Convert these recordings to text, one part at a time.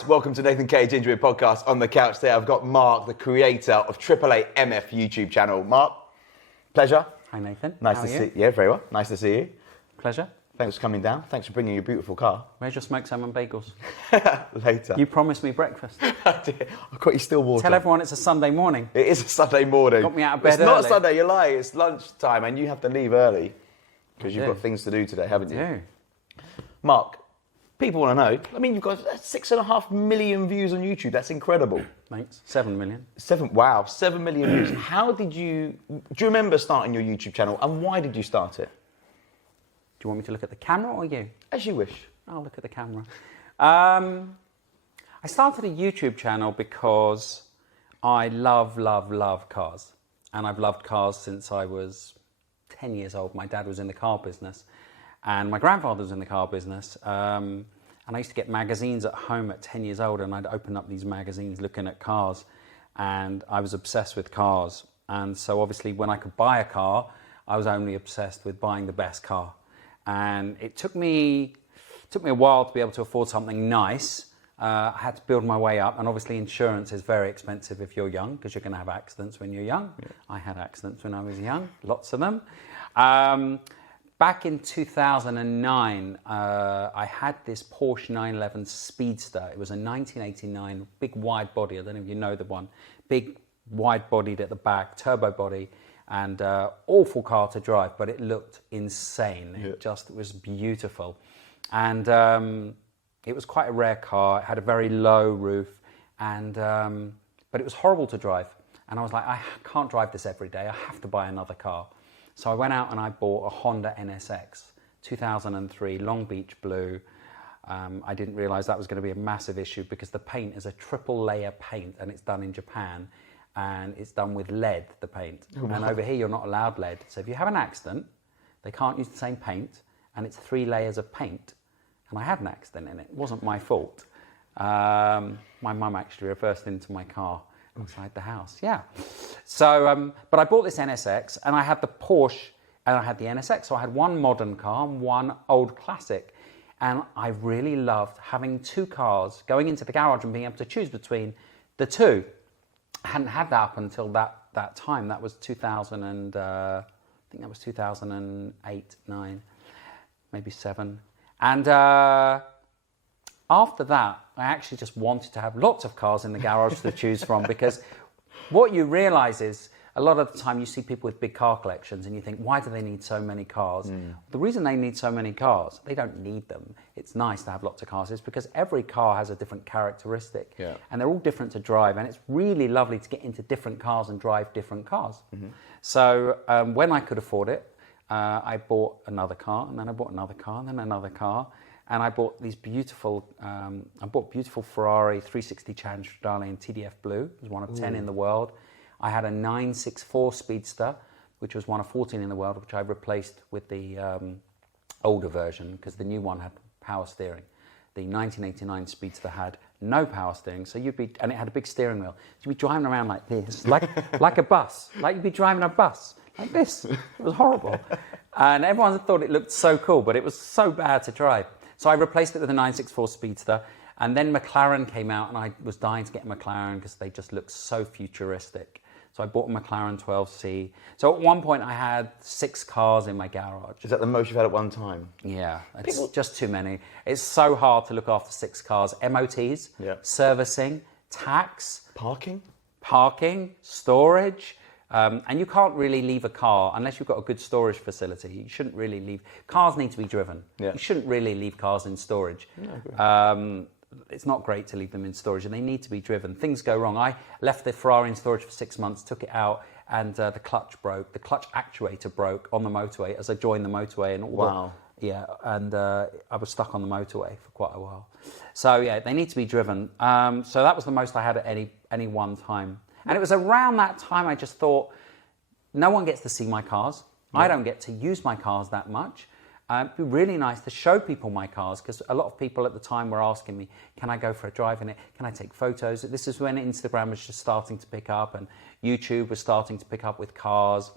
guys, welcome to Nathan Cage Injury Podcast. On the couch today, I've got Mark, the creator of AAA MF YouTube channel. Mark, pleasure. Hi Nathan. Nice to see you. Yeah, very well. Nice to see you. Pleasure. Thanks for coming down. Thanks for bringing your beautiful car. Where's your smoked salmon bagels? Later. You promised me breakfast. I've got you still water. Tell everyone it's a Sunday morning. It is a Sunday morning. Got me out of bed It's not early. Sunday, you're lying. It's lunchtime and you have to leave early because you've got things to do today, haven't you? Yeah. Mark, people want to know. I mean, you've got 6.5 million views on YouTube. That's incredible. Thanks. 7 million. 7 million views. How did you... Do you remember starting your YouTube channel and why did you start it? Do you want me to look at the camera or you? As you wish. I'll look at the camera. I started a YouTube channel because I love cars. And I've loved cars since I was 10 years old. My dad was in the car business and my grandfather was in the car business. And I used to get magazines at home at 10 years old and I'd open up these magazines looking at cars and I was obsessed with cars. And so obviously when I could buy a car, I was only obsessed with buying the best car. And it took me a while to be able to afford something nice. I had to build my way up, and obviously insurance is very expensive if you're young because you're going to have accidents when you're young. Yeah. I had accidents when I was young, lots of them. Back in 2009, I had this Porsche 911 Speedster. It was a 1989 big wide body. I don't know if you know the one. Big wide bodied at the back, turbo body. And awful car to drive, but it looked insane. Yeah. It was beautiful. And it was quite a rare car. It had a very low roof, and but it was horrible to drive. And I was like, I can't drive this every day. I have to buy another car. So I went out and I bought a Honda NSX, 2003, Long Beach blue. I didn't realize that was going to be a massive issue because the paint is a triple layer paint and it's done in Japan. And it's done with lead, the paint. Oh, wow. And over here, you're not allowed lead. So if you have an accident, they can't use the same paint, and it's 3 layers of paint. And I had an accident in it. It wasn't my fault. My mum actually reversed into my car inside the house. Yeah. So, but I bought this NSX, and I had the Porsche, and I had the NSX. So I had one modern car and one old classic. And I really loved having 2 cars, going into the garage and being able to choose between the 2. I hadn't had that up until that time. That was 2000 and I think that was 2008, 9, maybe 7. And after that, I actually just wanted to have lots of cars in the garage to choose from because what you realise is a lot of the time you see people with big car collections and you think, why do they need so many cars? Mm. The reason they need so many cars, they don't need them. It's nice to have lots of cars is because every car has a different characteristic. Yeah. And they're all different to drive. And it's really lovely to get into different cars and drive different cars. Mm-hmm. So when I could afford it, I bought another car and then I bought another car and then another car. And I bought these beautiful, beautiful Ferrari 360 Challenge Stradale in TDF Blue. It was one of 10 in the world. I had a 964 Speedster, which was one of 14 in the world, which I replaced with the older version because the new one had power steering. The 1989 Speedster had no power steering, and it had a big steering wheel. So you'd be driving around like this, like a bus, like you'd be driving a bus, like this. It was horrible. And everyone thought it looked so cool, but it was so bad to drive. So I replaced it with a 964 Speedster. And then McLaren came out, and I was dying to get a McLaren because they just looked so futuristic. So I bought a McLaren 12C. So at one point I had 6 cars in my garage. Is that the most you've had at one time? Yeah, it's just too many. It's so hard to look after 6 cars. MOTs, servicing, tax. Parking, storage. And you can't really leave a car unless you've got a good storage facility. You shouldn't really leave. Cars need to be driven. Yeah. You shouldn't really leave cars in storage. No, it's not great to leave them in storage and they need to be driven. Things go wrong. I left the Ferrari in storage for 6 months, took it out, and the clutch broke. The clutch actuator broke on the motorway as I joined the motorway. And I was stuck on the motorway for quite a while. So yeah, they need to be driven. So that was the most I had at any one time. And it was around that time I just thought, no one gets to see my cars. Yeah. I don't get to use my cars that much. It'd be really nice to show people my cars because a lot of people at the time were asking me, can I go for a drive in it? Can I take photos? This is when Instagram was just starting to pick up and YouTube was starting to pick up with cars.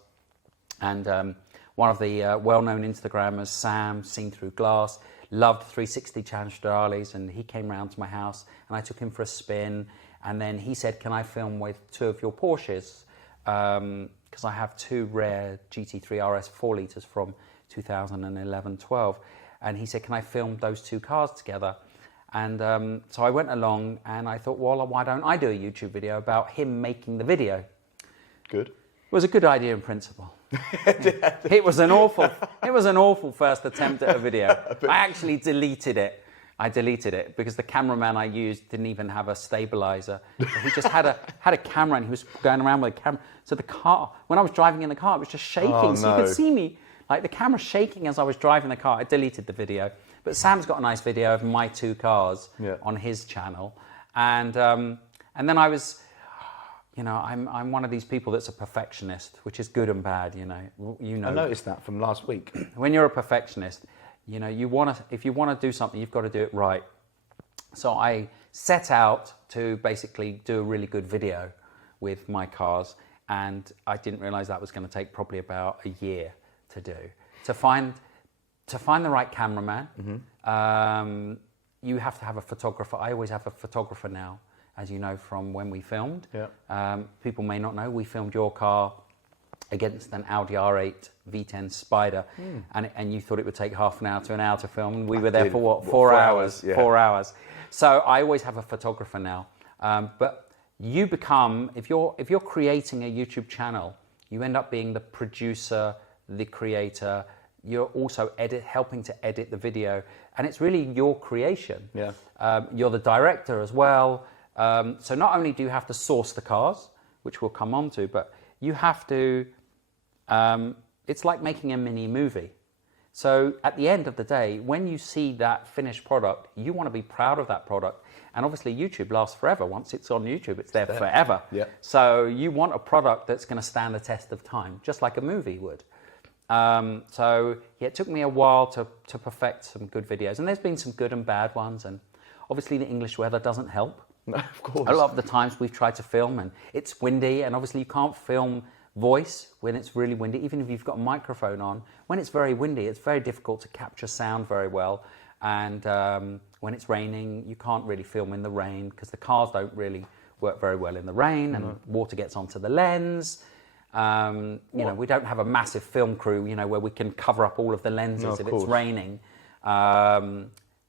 And one of the well-known Instagrammers, Sam, Seen Through Glass, loved 360 Chandralis, and he came round to my house, and I took him for a spin, and then he said, can I film with 2 of your Porsches? Because I have 2 rare GT3 RS 4 litres from 2011-12, and he said, can I film those 2 cars together? And so I went along, and I thought, well, why don't I do a YouTube video about him making the video? Good. It was a good idea in principle. It was an awful first attempt at a video. I actually deleted it. I deleted it because the cameraman I used didn't even have a stabilizer. He just had a camera, and he was going around with a camera. So the car, when I was driving in the car, it was just shaking. Oh, so you could see me, like the camera shaking as I was driving the car. I deleted the video. But Sam's got a nice video of my 2 cars on his channel. And then I was, I'm one of these people that's a perfectionist, which is good and bad, you know. I noticed that from last week. When you're a perfectionist, if you want to do something, you've got to do it right. So I set out to basically do a really good video with my cars, and I didn't realize that was going to take probably about a year to do. To find the right cameraman, you have to have a photographer. I always have a photographer now, as you know from when we filmed. Yeah. People may not know, we filmed your car against an Audi R8 V10 Spider, and you thought it would take half an hour to an hour to film, and we were there for what, 4 hours? Yeah. 4 hours. So I always have a photographer now. But you become, if you're creating a YouTube channel, you end up being the producer, the creator. You're also helping to edit the video, and it's really your creation. Yeah. You're the director as well. So not only do you have to source the cars, which we'll come on to, but you have to, it's like making a mini movie. So at the end of the day, when you see that finished product, you want to be proud of that product. And obviously YouTube lasts forever. Once it's on YouTube, it's there forever. Yeah. So you want a product that's going to stand the test of time, just like a movie would. So yeah, it took me a while to perfect some good videos, and there's been some good and bad ones, and obviously the English weather doesn't help. No, of course. A lot of the times we've tried to film and it's windy, and obviously you can't film voice when it's really windy, even if you've got a microphone on. When it's very windy, it's very difficult to capture sound very well, and when it's raining, you can't really film in the rain because the cars don't really work very well in the rain, and water gets onto the lens. We don't have a massive film crew, where we can cover up all of the lenses if it's raining.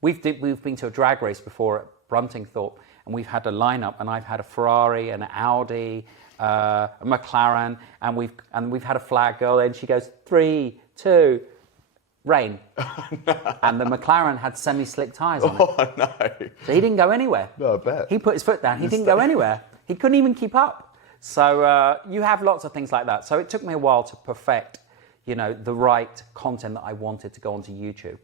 We've been to a drag race before at Bruntingthorpe, and we've had a lineup, and I've had a Ferrari, an Audi, a McLaren, and we've had a flag girl, and she goes 3, 2, rain, and the McLaren had semi-slick tyres on it. Oh no! So he didn't go anywhere. No, I bet. He put his foot down. He didn't go anywhere. He couldn't even keep up. So you have lots of things like that. So it took me a while to perfect, the right content that I wanted to go onto YouTube.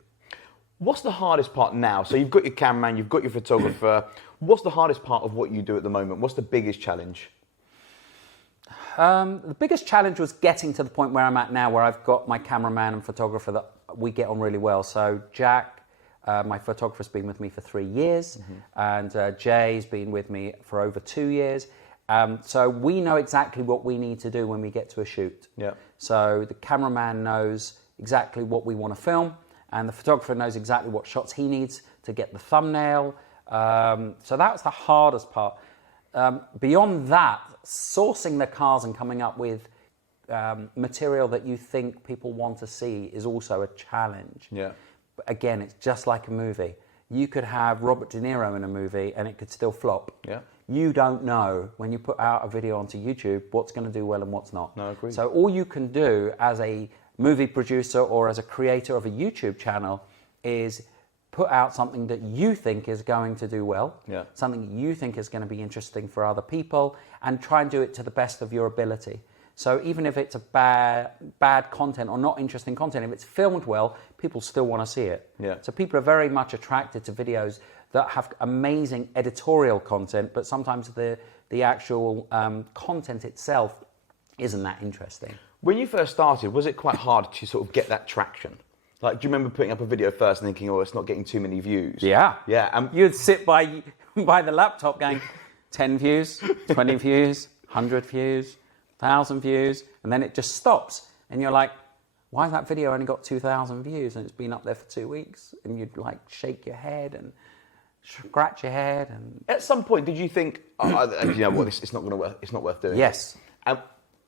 What's the hardest part now? So you've got your cameraman, you've got your photographer. What's the hardest part of what you do at the moment? What's the biggest challenge? The biggest challenge was getting to the point where I'm at now, where I've got my cameraman and photographer that we get on really well. So Jack, my photographer's been with me for 3 years, and Jay's been with me for over 2 years. So we know exactly what we need to do when we get to a shoot. Yeah. So the cameraman knows exactly what we want to film, and the photographer knows exactly what shots he needs to get the thumbnail. So that's the hardest part. Beyond that, sourcing the cars and coming up with material that you think people want to see is also a challenge. Yeah. But again, it's just like a movie. You could have Robert De Niro in a movie and it could still flop. Yeah. You don't know when you put out a video onto YouTube what's going to do well and what's not. No, I agree. So all you can do as a movie producer or as a creator of a YouTube channel is put out something that you think is going to do well, something you think is going to be interesting for other people, and try and do it to the best of your ability. So even if it's a bad content or not interesting content, if it's filmed well, people still want to see it. Yeah. So people are very much attracted to videos that have amazing editorial content, but sometimes the actual content itself isn't that interesting. When you first started, was it quite hard to sort of get that traction? Like, do you remember putting up a video first and thinking, oh, it's not getting too many views? Yeah. Yeah. You'd sit by the laptop going, 10 views, 20 views, 100 views, 1,000 views, and then it just stops. And you're like, why has that video only got 2,000 views and it's been up there for 2 weeks? And you'd like shake your head and scratch your head. And at some point, did you think, you know what, it's not going to work, it's not worth doing? Yes.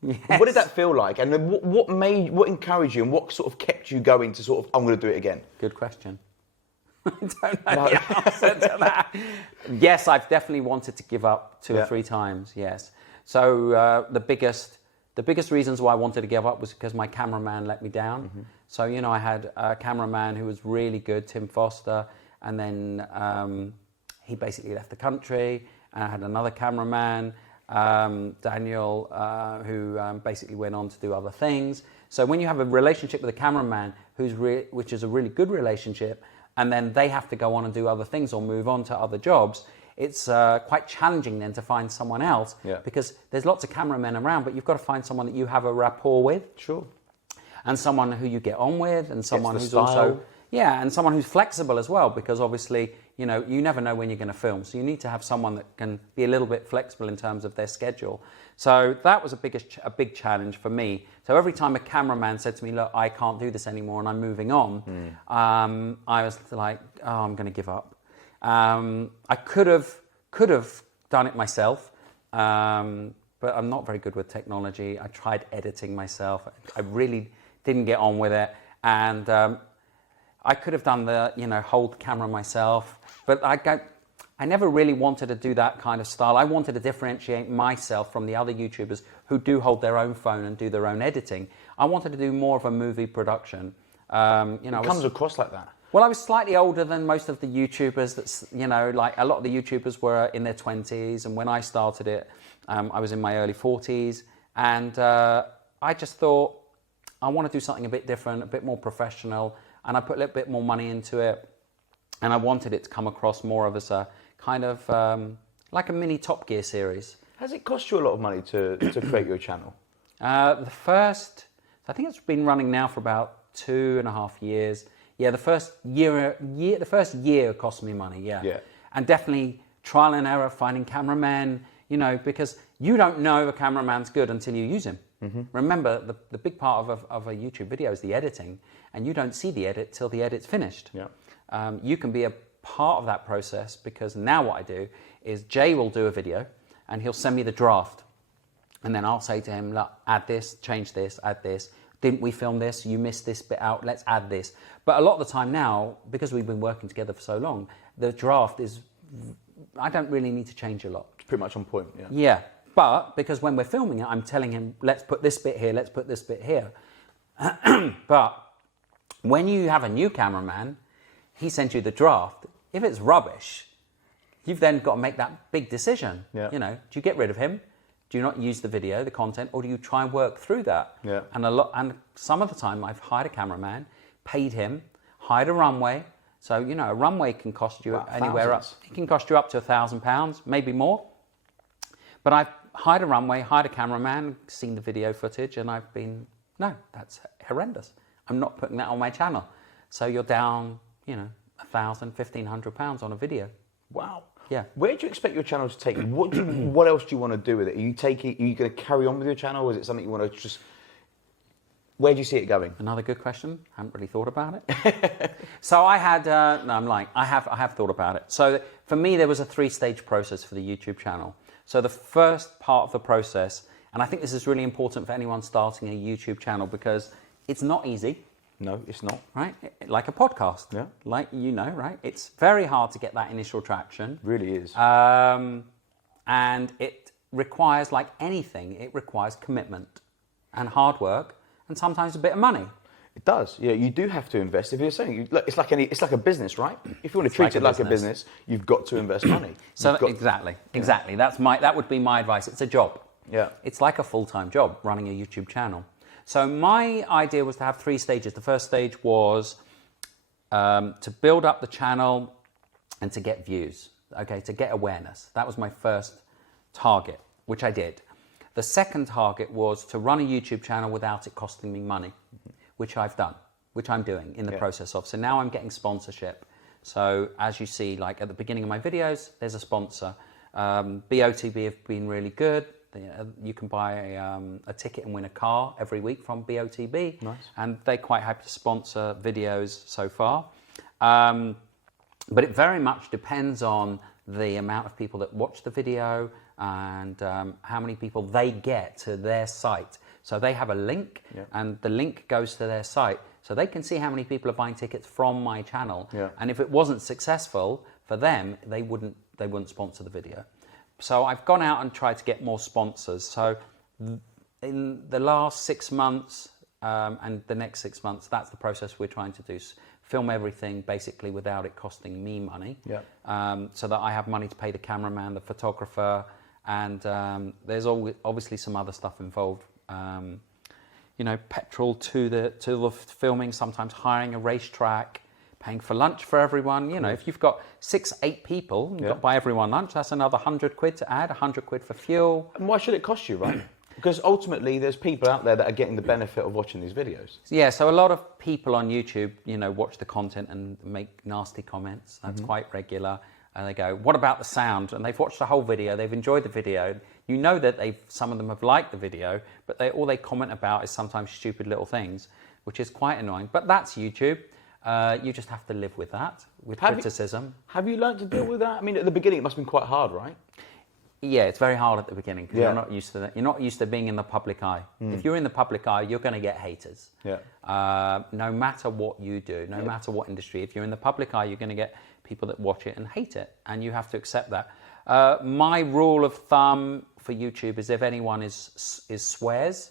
Yes. What did that feel like? And then what encouraged you and what sort of kept you going to sort of, I'm going to do it again? Good question. I don't know the answer to that. Yes, I've definitely wanted to give up two or three times, yes. So the biggest reasons why I wanted to give up was because my cameraman let me down. Mm-hmm. So, you know, I had a cameraman who was really good, Tim Foster, and then he basically left the country. And I had another cameraman, Daniel, who basically went on to do other things. So when you have a relationship with a cameraman which is a really good relationship, and then they have to go on and do other things or move on to other jobs, it's quite challenging then to find someone else, because there's lots of cameramen around, but you've got to find someone that you have a rapport with. Sure. And someone who you get on with, and someone who's also... Yeah, and someone who's flexible as well, because obviously, you know, you never know when you're going to film. So you need to have someone that can be a little bit flexible in terms of their schedule. So that was a big challenge for me. So every time a cameraman said to me, look, I can't do this anymore and I'm moving on, I was like, oh, I'm going to give up. I could have done it myself, but I'm not very good with technology. I tried editing myself. I really didn't get on with it. And I could have done the, you know, hold the camera myself, but I never really wanted to do that kind of style. I wanted to differentiate myself from the other YouTubers who do hold their own phone and do their own editing. I wanted to do more of a movie production. You know, it comes across like that. Well, I was slightly older than most of the YouTubers. That's, you know, like a lot of the YouTubers were in their 20s, and when I started it, I was in my early 40s, and I just thought I want to do something a bit different, a bit more professional. And I put a little bit more money into it, and I wanted it to come across more of as a kind of like a mini Top Gear series. Has it cost you a lot of money to create your channel? I think it's been running now for about 2.5 years. Yeah, the first year cost me money. Yeah. And definitely trial and error, finding cameramen. You know, because you don't know a cameraman's good until you use him. Mm-hmm. Remember, the big part of a YouTube video is the editing, and you don't see the edit till the edit's finished. Yeah. You can be a part of that process, because now what I do is Jay will do a video, and he'll send me the draft. And then I'll say to him, look, add this, change this, add this. Didn't we film this? You missed this bit out. Let's add this. But a lot of the time now, because we've been working together for so long, the draft is, I don't really need to change a lot. Pretty much on point, Yeah, but because when we're filming it, I'm telling him, let's put this bit here, let's put this bit here. But when you have a new cameraman, he sends you the draft. If it's rubbish, you've then got to make that big decision. Yeah. You know, do you get rid of him? Do you not use the video, the content, or do you try and work through that? Yeah. And some of the time I've hired a cameraman, paid him, hired a runway. So, you know, a runway can cost you anywhere up. It can cost you up to £1,000, maybe more. But I've hired a runway, hired a cameraman, seen the video footage, and I've been, no, that's horrendous. I'm not putting that on my channel. So you're down, you know, £1,000, £1,500 on a video. Wow. Yeah. Where do you expect your channel to take you? What else do you want to do with it? Are you going to carry on with your channel, or is it something you want to just... Where do you see it going? Another good question. Haven't really thought about it. So I had, no, I'm lying. I have thought about it. So for me, there was a 3-stage process for the YouTube channel. So the first part of the process, and I think this is really important for anyone starting a YouTube channel, because it's not easy. No, it's not. Right? Like a podcast. Yeah. Like, you know, right? It's very hard to get that initial traction. Really is. And it requires, like anything, it requires commitment and hard work, and sometimes a bit of money. It does. Yeah, you do have to invest. If you're saying, look, it's like a business, right? If you want to treat it like a business, you've got to invest money. So exactly. That would be my advice. It's a job. Yeah. It's like a full-time job running a YouTube channel. So my idea was to have 3 stages. The first stage was to build up the channel and to get views. Okay, to get awareness. That was my first target, which I did. The second target was to run a YouTube channel without it costing me money, which I've done, which I'm doing in the process of. So now I'm getting sponsorship. So as you see, like at the beginning of my videos, there's a sponsor. BOTB have been really good. You can buy a ticket and win a car every week from BOTB. Nice. And they're quite happy to sponsor videos so far. But it very much depends on the amount of people that watch the video and how many people they get to their site. So they have a link, and the link goes to their site. So they can see how many people are buying tickets from my channel. Yeah. And if it wasn't successful for them, they wouldn't sponsor the video. So I've gone out and tried to get more sponsors. So in the last 6 months and the next 6 months, that's the process we're trying to do. Film everything basically without it costing me money. So that I have money to pay the cameraman, the photographer, and there's obviously some other stuff involved. You know, petrol to the filming, sometimes hiring a racetrack, paying for lunch for everyone. You know, if you've got 6-8 people, you've got to buy everyone lunch, that's another 100 quid to add, 100 quid for fuel. And why should it cost you, right? Because ultimately there's people out there that are getting the benefit of watching these videos. Yeah, so a lot of people on YouTube, you know, watch the content and make nasty comments. That's quite regular. And they go, what about the sound? And they've watched the whole video, they've enjoyed the video. You know that some of them have liked the video, but all they comment about is sometimes stupid little things, which is quite annoying. But that's YouTube. You just have to live with that, with criticism. Have you learned to deal with that? I mean, at the beginning it must have been quite hard, right? Yeah, it's very hard at the beginning because you're not used to that. You're not used to being in the public eye. If you're in the public eye, you're going to get haters. No matter what you do, no matter what industry. If you're in the public eye, you're going to get people that watch it and hate it, and you have to accept that. My rule of thumb for YouTube is if anyone swears,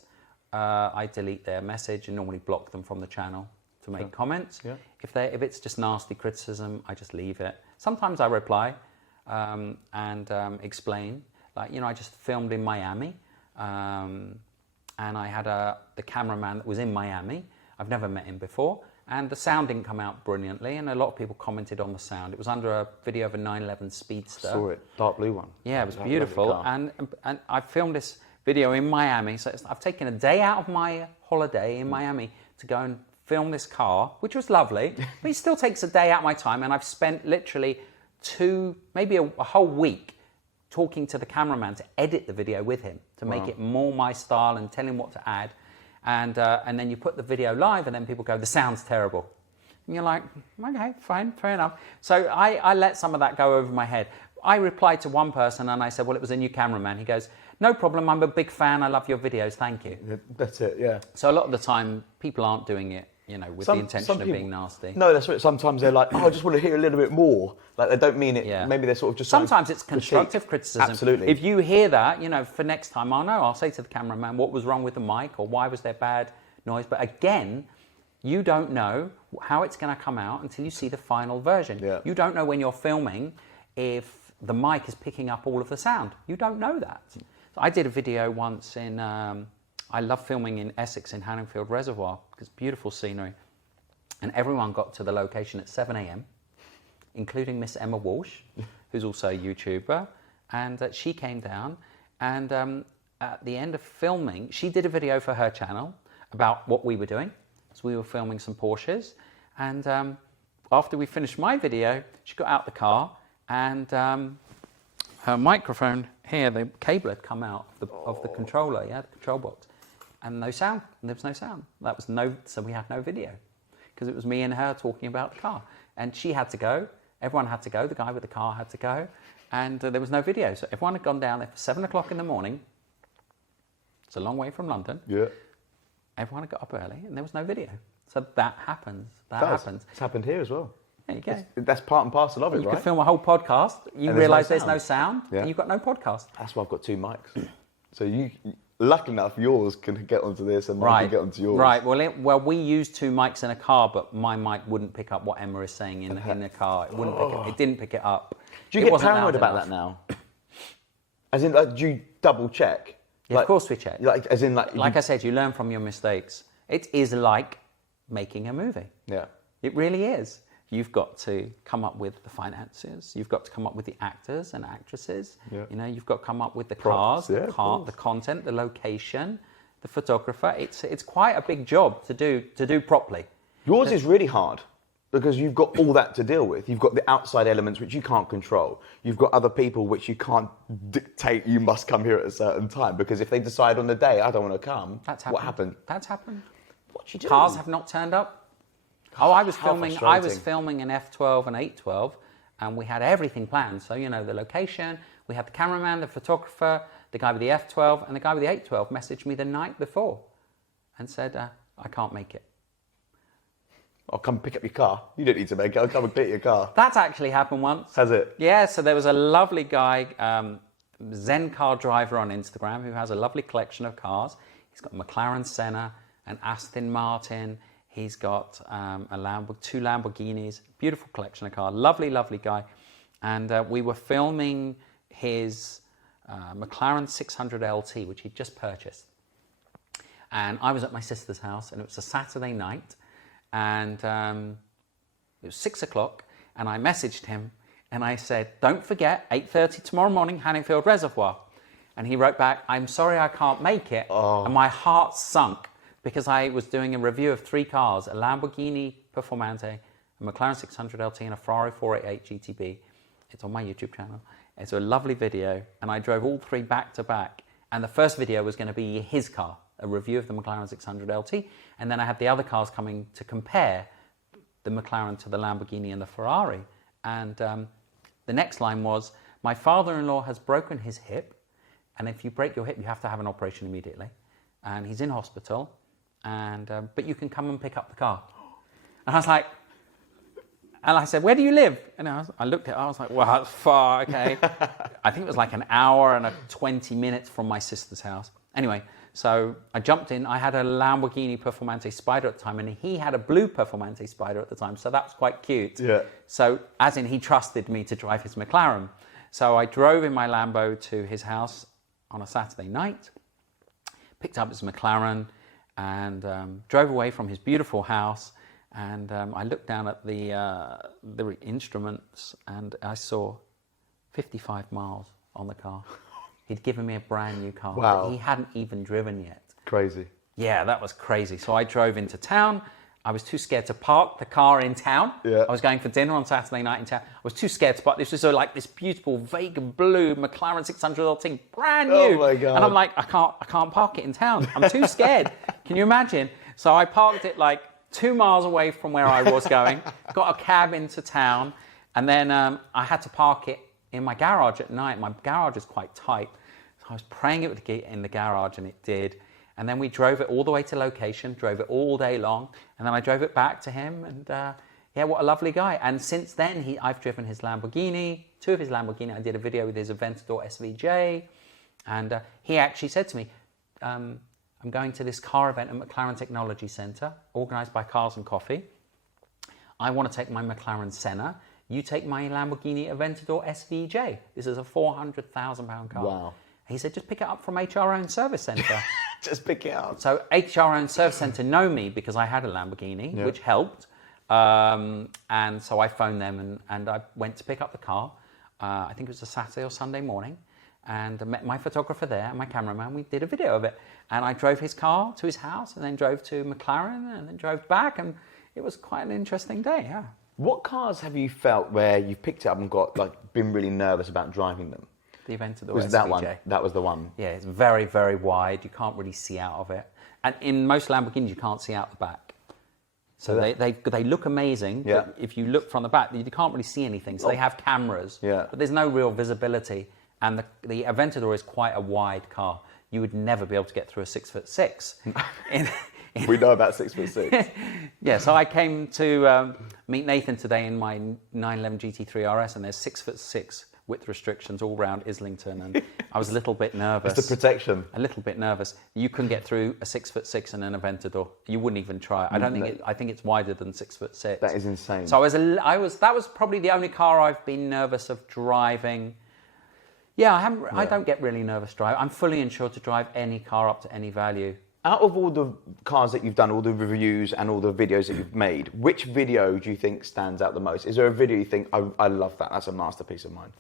I delete their message and normally block them from the channel to make comments. If it's just nasty criticism, I just leave it. Sometimes I reply. And explain. Like, you know, I just filmed in Miami, and I had the cameraman that was in Miami. I've never met him before, and the sound didn't come out brilliantly, and a lot of people commented on the sound. It was under a video of a 911 Speedster. I saw it, dark blue one. Yeah, it was beautiful, and I filmed this video in Miami, so I've taken a day out of my holiday in Miami to go and film this car, which was lovely, but it still takes a day out of my time, and I've spent literally maybe a whole week talking to the cameraman to edit the video with him to make it more my style and tell him what to add, and then you put the video live and then people go, the sound's terrible, and you're like, okay, fine, fair enough. So I let some of that go over my head. I replied to one person and I said, well, it was a new cameraman. He goes, no problem, I'm a big fan, I love your videos, thank you. That's it, yeah. So a lot of the time people aren't doing it, you know, with the intention of being nasty. No, that's right. Sometimes they're like, oh, I just want to hear a little bit more. Like, they don't mean it. Yeah. Maybe they're sort of just... Sometimes it's constructive criticism. Absolutely. If you hear that, you know, for next time, I'll say to the cameraman, what was wrong with the mic, or why was there bad noise? But again, you don't know how it's going to come out until you see the final version. Yeah. You don't know when you're filming if the mic is picking up all of the sound. You don't know that. So I did a video once in... I love filming in Essex in Hanningfield Reservoir because it's beautiful scenery. And everyone got to the location at 7 a.m, including Miss Emma Walsh, who's also a YouTuber. And she came down and at the end of filming, she did a video for her channel about what we were doing. So we were filming some Porsches. And after we finished my video, she got out the car and her microphone here, the cable had come out of the controller, the control box. And no sound. And there was no sound. So we had no video because it was me and her talking about the car. And she had to go. Everyone had to go. The guy with the car had to go, and there was no video. So everyone had gone down there for 7 o'clock in the morning. It's a long way from London. Yeah. Everyone had got up early, and there was no video. So that happens. That happens. It's happened here as well. There you go. That's part and parcel of it, right? You could film a whole podcast. You realise there's no sound, and you've got no podcast. That's why I've got 2 mics. So luckily enough, yours can get onto this and mine can get onto yours. Right. Well, we use 2 mics in a car, but my mic wouldn't pick up what Emma is saying in the car. It wouldn't pick it. It didn't pick it up. Do you get paranoid about that now? As in, like, do you double check? Yeah, of course we check. Like I said, you learn from your mistakes. It is like making a movie. Yeah. It really is. You've got to come up with the finances. You've got to come up with the actors and actresses. Yeah. You know, you've got to come up with the cars, the content, the location, the photographer. It's quite a big job to do properly. Yours is really hard. Because you've got all that to deal with. You've got the outside elements which you can't control. You've got other people which you can't dictate you must come here at a certain time. Because if they decide on the day, I don't want to come, what happened? That's happened. What you do? Cars have not turned up. Oh, I was How filming an F12 and 812, and we had everything planned. So, you know, the location, we had the cameraman, the photographer, the guy with the F12, and the guy with the 812 messaged me the night before and said, I can't make it. I'll come pick up your car. You don't need to make it. I'll come and pick your car. That's actually happened once. Has it? Yeah, so there was a lovely guy, Zen Car Driver on Instagram, who has a lovely collection of cars. He's got a McLaren Senna, an Aston Martin. He's got two Lamborghinis. Beautiful collection of cars. Lovely, lovely guy. And we were filming his McLaren 600 LT, which he'd just purchased. And I was at my sister's house, and it was a Saturday night. And it was 6 o'clock, and I messaged him, and I said, don't forget, 8:30 tomorrow morning, Hanningfield Reservoir. And he wrote back, I'm sorry I can't make it. Oh. And my heart sunk, because I was doing a review of 3 cars, a Lamborghini Performante, a McLaren 600 LT, and a Ferrari 488 GTB. It's on my YouTube channel. It's a lovely video, and I drove all 3 back to back. And the first video was going to be his car, a review of the McLaren 600 LT, and then I had the other cars coming to compare the McLaren to the Lamborghini and the Ferrari. And the next line was, my father-in-law has broken his hip, and if you break your hip, you have to have an operation immediately. And he's in hospital, and but you can come and pick up the car. And I was like, and I said, where do you live? And I looked at it, I was like, well, that's far, okay. I think it was like an hour and 20 minutes from my sister's house. Anyway, so I jumped in. I had a Lamborghini Performante Spider at the time, and he had a blue Performante Spider at the time, so that was quite cute. Yeah. So, as in, he trusted me to drive his McLaren. So I drove in my Lambo to his house on a Saturday night, picked up his McLaren, and drove away from his beautiful house. And I looked down at the instruments, and I saw 55 miles on the car. He'd given me a brand new car that he hadn't even driven yet. Crazy. Yeah, that was crazy. So I drove into town. I was too scared to park the car in town. Yeah. I was going for dinner on Saturday night in town. I was too scared to park. This was like this beautiful Vega blue McLaren 600 LT, brand new. Oh my God. And I'm like, I can't park it in town. I'm too scared. Can you imagine? So I parked it like 2 miles away from where I was going, got a cab into town, and then I had to park it in my garage at night. My garage is quite tight. So I was praying it would get in the garage, and it did. And then we drove it all the way to location, drove it all day long, and then I drove it back to him, and yeah, what a lovely guy. And since then, I've driven his Lamborghini, 2 of his Lamborghini. I did a video with his Aventador SVJ, and he actually said to me, I'm going to this car event at McLaren Technology Centre, organised by Cars and Coffee. I want to take my McLaren Senna. You take my Lamborghini Aventador SVJ. This is a £400,000 car. Wow. He said, just pick it up from HR Own Service Centre. Just pick it up. So HR Own Service Centre know me because I had a Lamborghini, which helped. And so I phoned them and I went to pick up the car. I think it was a Saturday or Sunday morning. And I met my photographer there and my cameraman. We did a video of it. And I drove his car to his house and then drove to McLaren and then drove back. And it was quite an interesting day, yeah. What cars have you felt where you've picked it up and been really nervous about driving them? The Aventador was SVJ. That one? That was the one. Yeah, it's very, very wide. You can't really see out of it. And in most Lamborghinis, you can't see out the back. So they look amazing, but if you look from the back, you can't really see anything. So they have cameras, but there's no real visibility. And the Aventador is quite a wide car. You would never be able to get through a 6'6". We know about 6'6". Yeah, so I came to meet Nathan today in my 911 GT3 RS, and there's 6'6" width restrictions all round Islington, and I was a little bit nervous. It's the protection. A little bit nervous. You couldn't get through a 6'6" and an Aventador. You wouldn't even try. I don't think I think it's wider than 6'6". That is insane. So that was probably the only car I've been nervous of driving. Yeah, I don't get really nervous driving. I'm fully insured to drive any car up to any value. Out of all the cars that you've done, all the reviews and all the videos that you've made, which video do you think stands out the most? Is there a video you think, I love that, that's a masterpiece of mine?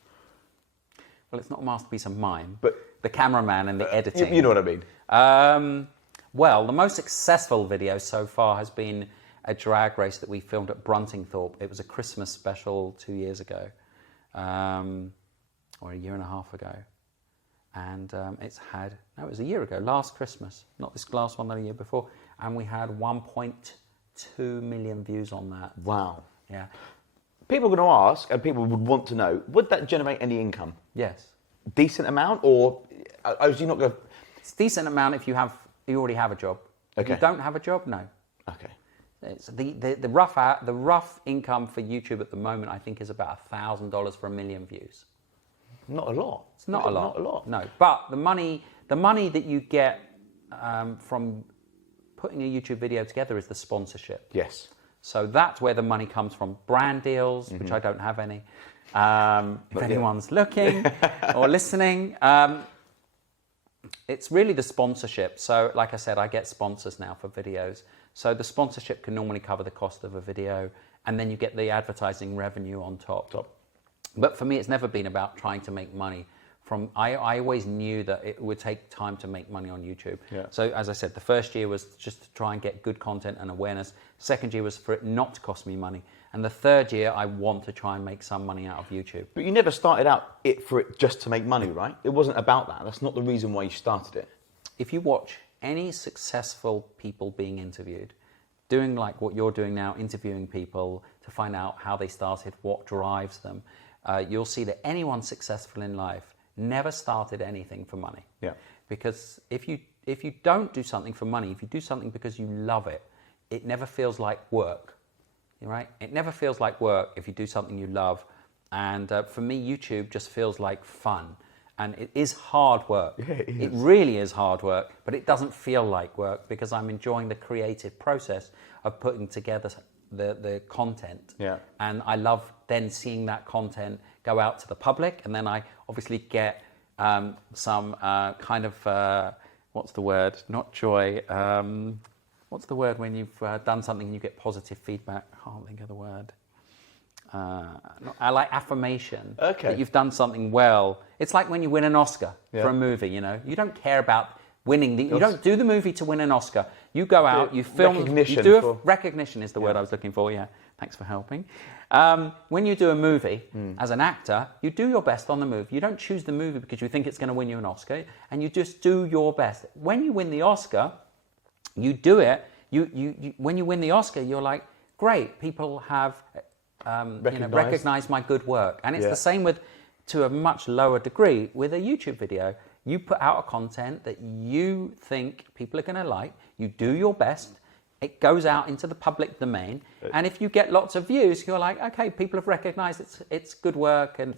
Well, it's not a masterpiece of mine, but the cameraman and the editing. You know what I mean. Well, the most successful video so far has been a drag race that we filmed at Bruntingthorpe. It was a Christmas special 2 years ago, or a year and a half ago. And it was a year ago, last Christmas, not this last one, the year before. And we had 1.2 million views on that. Wow. Yeah. People are going to ask, and people would want to know, would that generate any income? Yes. Decent amount, or was you not going to... It's a decent amount if you already have a job. Okay. If you don't have a job, no. Okay. It's the rough income for YouTube at the moment, I think, is about $1,000 for 1 million views. Not a lot. It's not a lot. Not a lot. No, but the money that you get from putting a YouTube video together is the sponsorship. Yes. So that's where the money comes from. Brand deals, which I don't have any. If anyone's looking or listening, it's really the sponsorship. So like I said, I get sponsors now for videos. So the sponsorship can normally cover the cost of a video, and then you get the advertising revenue on top. But for me, it's never been about trying to make money. I always knew that it would take time to make money on YouTube. Yeah. So as I said, the first year was just to try and get good content and awareness. Second year was for it not to cost me money. And the third year, I want to try and make some money out of YouTube. But you never started out for it just to make money, right? It wasn't about that. That's not the reason why you started it. If you watch any successful people being interviewed, doing like what you're doing now, interviewing people to find out how they started, what drives them, you'll see that anyone successful in life never started anything for money. Yeah. Because if you don't do something for money, if you do something because you love it, it never feels like work, right? It never feels like work if you do something you love. And for me, YouTube just feels like fun. And it is hard work. Yeah, it is. It really is hard work, but it doesn't feel like work because I'm enjoying the creative process of putting together the content. Yeah. And I love then seeing that content go out to the public, and then I obviously get some kind of, what's the word? Not joy. What's the word when you've done something and you get positive feedback? I can't think of the word. I like affirmation. Okay. That you've done something well. It's like when you win an Oscar for a movie, you know. You don't care about winning you don't do the movie to win an Oscar. You go out, you film, recognition recognition is the word I was looking for, yeah. Thanks for helping. When you do a movie, as an actor, you do your best on the movie. You don't choose the movie because you think it's going to win you an Oscar, and you just do your best. When you win the Oscar, you do it. When you win the Oscar, you're like, great, people have recognized my good work. And it's the same to a much lower degree, with a YouTube video. You put out a content that you think people are going to like. You do your best. It goes out into the public domain. And if you get lots of views, you're like, okay, people have recognized it's good work. And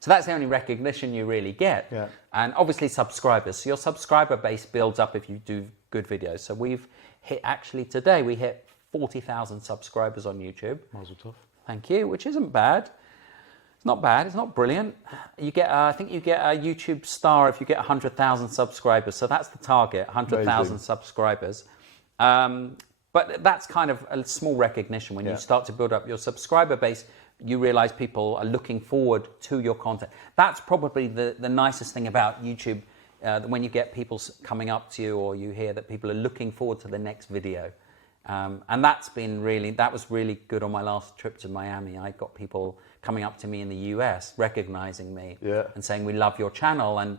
so that's the only recognition you really get. Yeah. And obviously subscribers. So your subscriber base builds up if you do good videos. So today we hit 40,000 subscribers on YouTube. Mazel tov. Thank you, which isn't bad. It's not bad. It's not brilliant. You get, I think you get a YouTube star if you get 100,000 subscribers. So that's the target, 100,000 subscribers. But that's kind of a small recognition. When you start to build up your subscriber base, you realize people are looking forward to your content. That's probably the nicest thing about YouTube, when you get people coming up to you, or you hear that people are looking forward to the next video. And that was really good on my last trip to Miami. I got people coming up to me in the US, recognizing me and saying, we love your channel. And,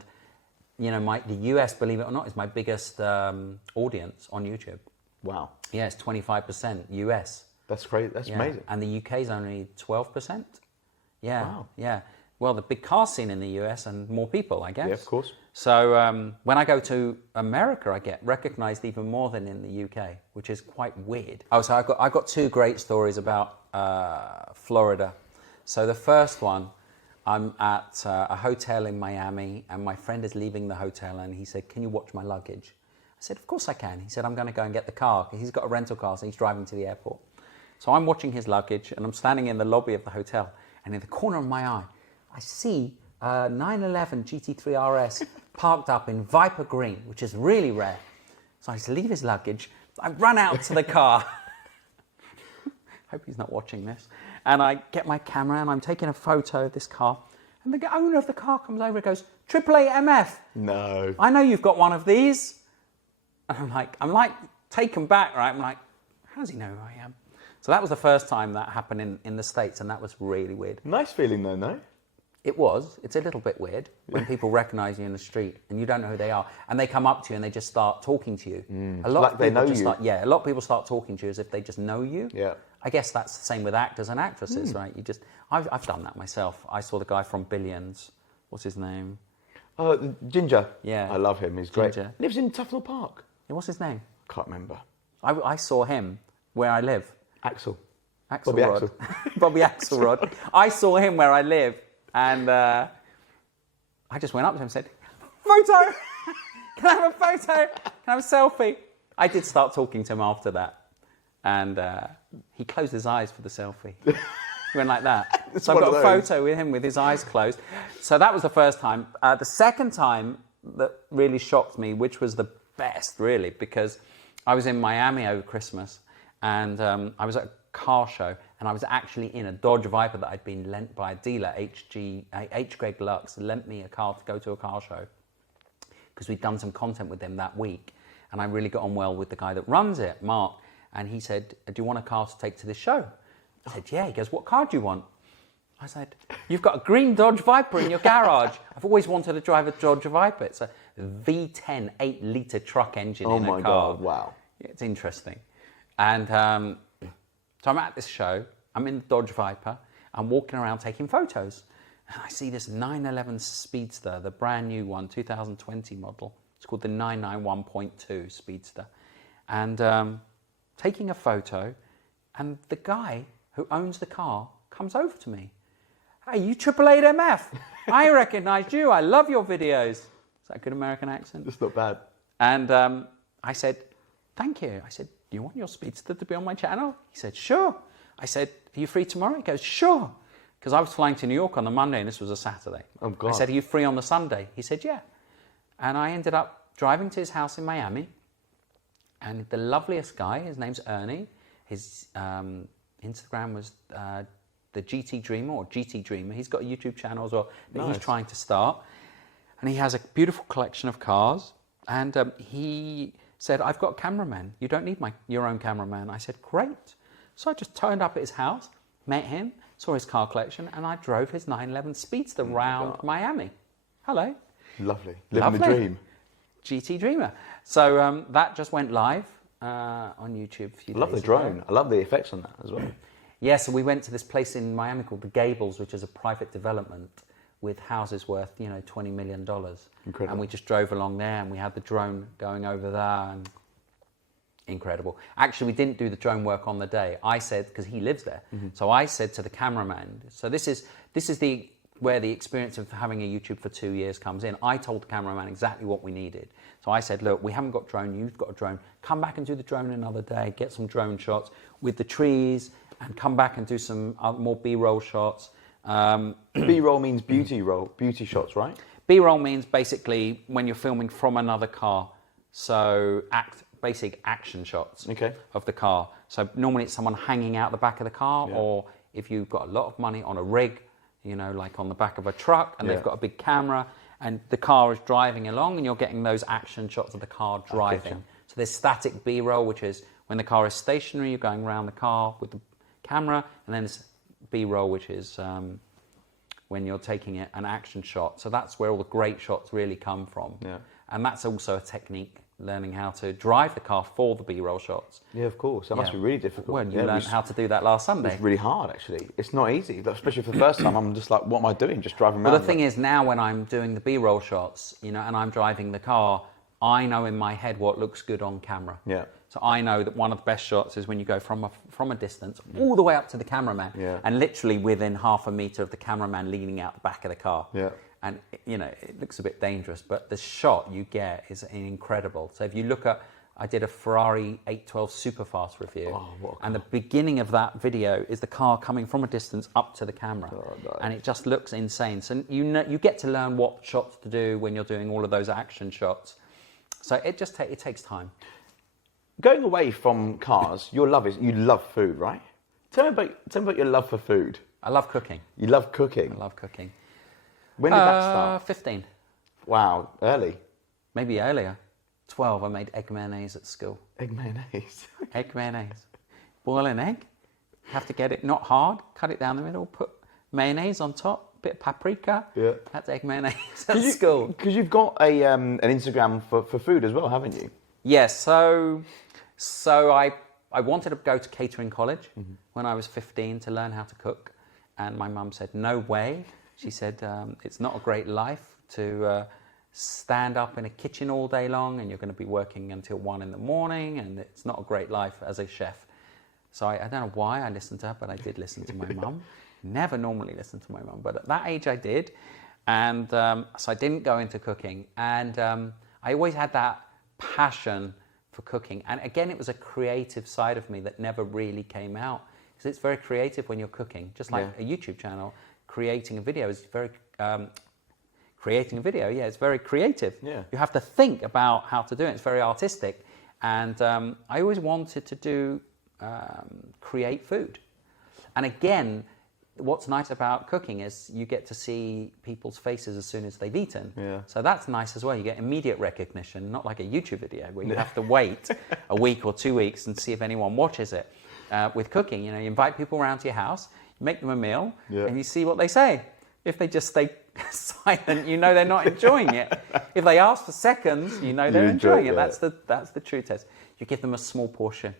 you know, the US, believe it or not, is my biggest audience on YouTube. Wow. Yeah, it's 25% US. That's great. That's amazing. And the UK is only 12%. Yeah. Wow. Yeah. Well, the big car scene in the US and more people, I guess. Yeah, of course. So when I go to America, I get recognized even more than in the UK, which is quite weird. Oh, so I got two great stories about Florida. So the first one, I'm at a hotel in Miami, and my friend is leaving the hotel, and he said, "Can you watch my luggage?" I said, "Of course I can." He said, "I'm going to go and get the car." He's got a rental car, so he's driving to the airport. So I'm watching his luggage, and I'm standing in the lobby of the hotel, and in the corner of my eye, I see a 911 GT3 RS parked up in Viper Green, which is really rare. So I just leave his luggage. I run out to the car. Hope he's not watching this. And I get my camera and I'm taking a photo of this car. And the owner of the car comes over and goes, "AAA MF. I know you've got one of these." And I'm like taken back, right? I'm like, how does he know who I am? So that was the first time that happened in the States, and that was really weird. Nice feeling though, no? It was. It's a little bit weird when people recognise you in the street and you don't know who they are, and they come up to you and they just start talking to you. A lot Like of they people know just you. start, a lot of people start talking to you as if they just know you. Yeah. I guess that's the same with actors and actresses, right? I've done that myself. I saw the guy from Billions. What's his name? Ginger. Yeah. I love him. He's great. Ginger. Lives in Tufnell Park. Yeah, what's his name? Can't remember. I saw him where I live. Axel. Bobby Axel. Bobby Axelrod. I saw him where I live, and I just went up to him and said, "Photo! Can I have a photo? Can I have a selfie?" I did start talking to him after that, and he closed his eyes for the selfie. He went like that. So I've got a photo with him with his eyes closed. So that was the first time. The second time that really shocked me, which was the best, really, because I was in Miami over Christmas, and I was at a car show, and I was actually in a Dodge Viper that I'd been lent by a dealer, H. Greg Lux, lent me a car to go to a car show because we'd done some content with him that week, and I really got on well with the guy that runs it, Mark, and he said, "Do you want a car to take to this show?" I said, "Yeah." He goes, "What car do you want?" I said, "You've got a green Dodge Viper in your garage. I've always wanted to drive a Dodge Viper. It's a V10 8-litre truck engine in a car." Oh my God, wow. It's interesting. And so I'm at this show, I'm in the Dodge Viper, I'm walking around taking photos, and I see this 911 Speedster, the brand new one, 2020 model. It's called the 991.2 Speedster. And taking a photo, and the guy who owns the car comes over to me. "Hey, you 888MF. I recognise you. I love your videos." Is that a good American accent? It's not bad. And I said, "Thank you." I said, "Do you want your Speedster to be on my channel?" He said, "Sure." I said, "Are you free tomorrow?" He goes, "Sure." Because I was flying to New York on the Monday and this was a Saturday. Oh, God. I said, "Are you free on the Sunday?" He said, "Yeah." And I ended up driving to his house in Miami. And the loveliest guy, his name's Ernie. His Instagram was the GT Dreamer or GT Dreamer. He's got a YouTube channel as well that he's trying to start. And he has a beautiful collection of cars. And he said, "I've got a cameraman. You don't need your own cameraman." I said, "Great." So I just turned up at his house, met him, saw his car collection, and I drove his 911 Speedster round Miami. Hello. Lovely. Living the dream. GT Dreamer. So that just went live on YouTube a few days ago. I love the drone. I love the effects on that as well. Yeah, so we went to this place in Miami called the Gables, which is a private development with houses worth, $20 million. Incredible. And we just drove along there and we had the drone going over there and incredible. Actually, we didn't do the drone work on the day. I said, because he lives there. Mm-hmm. So I said to the cameraman, so this is where the experience of having a YouTube for 2 years comes in. I told the cameraman exactly what we needed. So I said, "Look, we haven't got drone, you've got a drone. Come back and do the drone another day, get some drone shots with the trees and come back and do some more B-roll shots." B-roll means beauty shots, right? B-roll means basically when you're filming from another car. So basic action shots of the car. So normally it's someone hanging out the back of the car, or if you've got a lot of money on a rig, like on the back of a truck, and they've got a big camera, and the car is driving along, and you're getting those action shots of the car driving. So there's static B-roll, which is when the car is stationary, you're going around the car with the camera, and then there's B-roll, which is when you're taking an action shot. So that's where all the great shots really come from. Yeah. And that's also a technique, learning how to drive the car for the B-roll shots. Yeah, of course. That must be really difficult. Well, you learned how to do that last Sunday. It's really hard, actually. It's not easy, especially for the first time. I'm just like, what am I doing? Just driving around. Well, the thing is, now when I'm doing the B-roll shots, and I'm driving the car, I know in my head what looks good on camera. Yeah. So I know that one of the best shots is when you go from a distance all the way up to the cameraman, and literally within half a metre of the cameraman leaning out the back of the car. Yeah. And it looks a bit dangerous, but the shot you get is incredible. So if you look at, I did a Ferrari 812 Superfast review, and the beginning of that video is the car coming from a distance up to the camera, and it just looks insane. So you get to learn what shots to do when you're doing all of those action shots. So it takes time. Going away from cars, you love food, right? Tell me about your love for food. I love cooking. You love cooking? I love cooking. When did that start? 15. Wow, early. Maybe earlier. 12, I made egg mayonnaise at school. Egg mayonnaise? Egg mayonnaise. boil an egg, have to get it not hard, cut it down the middle, put mayonnaise on top, bit of paprika. Yeah. That's egg mayonnaise at school. Because you've got an Instagram for food as well, haven't you? Yes, so I wanted to go to catering college when I was 15 to learn how to cook. And my mum said, no way. She said, it's not a great life to stand up in a kitchen all day long and you're going to be working until 1 in the morning and it's not a great life as a chef. So I don't know why I listened to her, but I did listen to my mum. Never normally listen to my mum, but at that age I did. And so I didn't go into cooking. And I always had that passion for cooking. And again, it was a creative side of me that never really came out. Because it's very creative when you're cooking, just like a YouTube channel. Creating a video is very... creating a video, it's very creative. Yeah. You have to think about how to do it. It's very artistic. And I always wanted to do... create food. And again, what's nice about cooking is you get to see people's faces as soon as they've eaten. Yeah. So that's nice as well. You get immediate recognition, not like a YouTube video where you have to wait a week or 2 weeks and see if anyone watches it. With cooking, you invite people around to your house, you make them a meal, and you see what they say. If they just stay silent, they're not enjoying it. If they ask for seconds, they're enjoying it. That's the true test. You give them a small portion.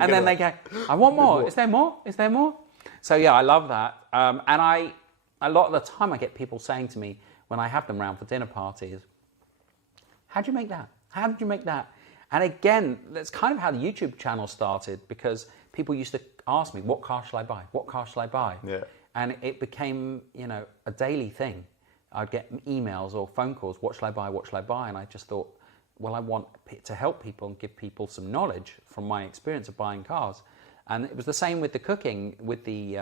And then they go, I want more. Is there more? Is there more? So I love that. And a lot of the time I get people saying to me when I have them round for dinner parties, how'd you make that? How did you make that? And again, that's kind of how the YouTube channel started because people used to ask me, what car shall I buy? What car shall I buy? Yeah. And it became, a daily thing. I'd get emails or phone calls, what shall I buy? What shall I buy? And I just thought, well, I want to help people and give people some knowledge from my experience of buying cars. And it was the same with the cooking, with the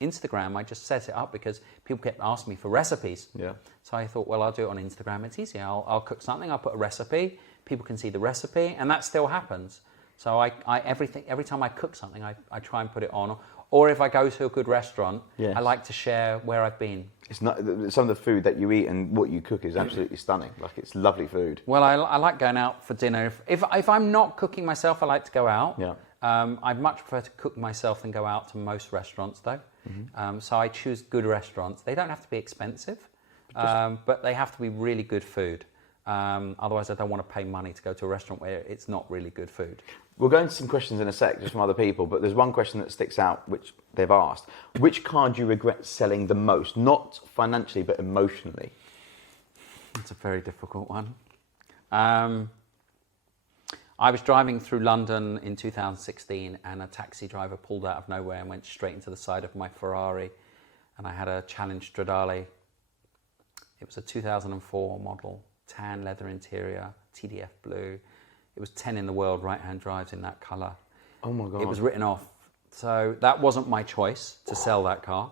Instagram. I just set it up because people kept asking me for recipes. Yeah. So I thought, well, I'll do it on Instagram. It's easy. I'll cook something. I'll put a recipe. People can see the recipe, and that still happens. So every time I cook something, I try and put it on. Or if I go to a good restaurant, I like to share where I've been. It's not some of the food that you eat and what you cook is absolutely stunning. Like it's lovely food. Well, I like going out for dinner. If I'm not cooking myself, I like to go out. Yeah. I'd much prefer to cook myself than go out to most restaurants, though. Mm-hmm. So I choose good restaurants. They don't have to be expensive, but they have to be really good food. Otherwise, I don't want to pay money to go to a restaurant where it's not really good food. We'll go into some questions in a sec, just from other people, but there's one question that sticks out, which they've asked. Which car do you regret selling the most? Not financially, but emotionally. That's a very difficult one. I was driving through London in 2016 and a taxi driver pulled out of nowhere and went straight into the side of my Ferrari. And I had a Challenge Stradale. It was a 2004 model, tan leather interior, TDF blue. It was 10 in the world right-hand drives in that colour. Oh my God. It was written off. So that wasn't my choice to sell that car.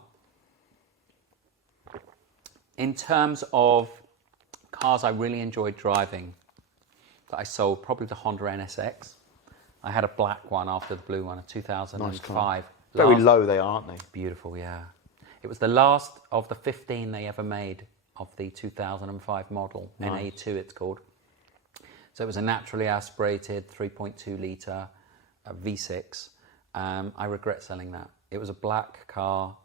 In terms of cars I really enjoyed driving that I sold, probably the Honda NSX. I had a black one after the blue one, a 2005. Nice car. Very low they are, aren't they? Beautiful, yeah. It was the last of the 15 they ever made of the 2005 model, nice. NA2 it's called. So it was a naturally aspirated 3.2 litre V6. I regret selling that. It was a black car.